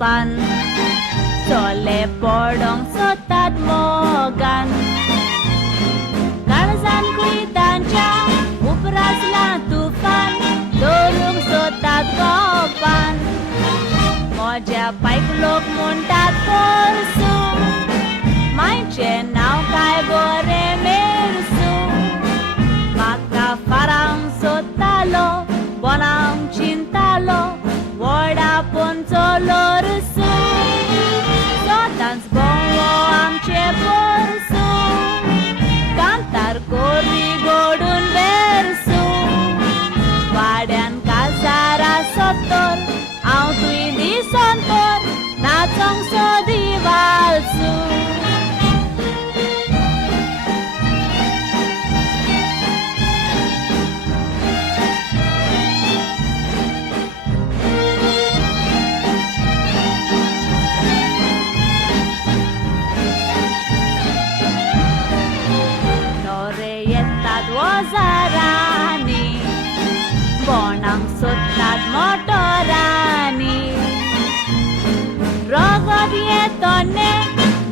pan Sole podong sotat mogan Karzan kuitancha uprasla tufan Dorung sotat kopan Moja paiklok muntat porsu Mainche naw kai bore mersu Maka farang sotalo Bonang cintalo Wada poncolorsu Sotans bongo amche porsu Cantar corri godun versu Vadan kazara sotor Au tuini sontor Natsong so divalsu Wazarani Bonang suttat motorani Rogod yetone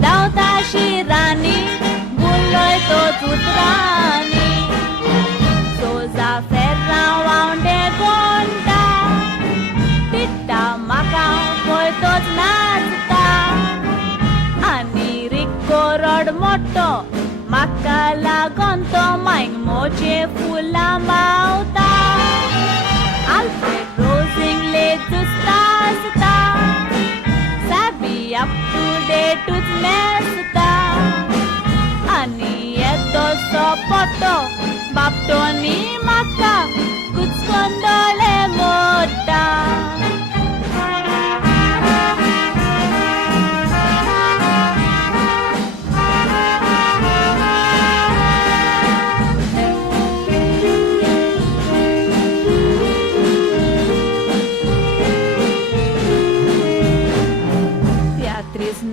Dauta shirani Bulloi to tutrani Soza ferra waunde gonda Titta makau koi tot nazta Ani rikko rod motto Makala gonto maing moche fula mauta Alfred Rosing letu stasta Sabi up to date with nesta Ani eto sopoto Bapto ni maka Kutskondole mota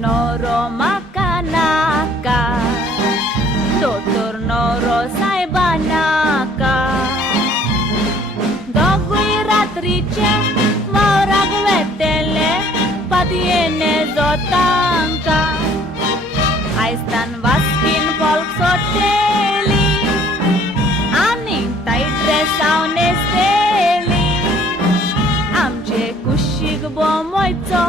Noro makanaka Doktor Noro saibanaka Dogui ratrice Maurag vetele Patiene zotanka Aistan vaskin folk soteli Aning taitre saunesteli Amche kushig bomoito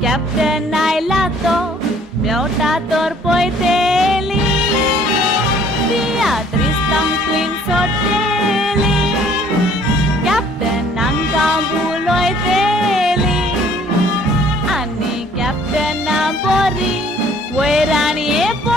Captain Ailato, Miota Torpoiteli, Beatriz Tang Twin Soteli, Captain Angambuloiteli, Ani Captain Nambori, Werani Epo.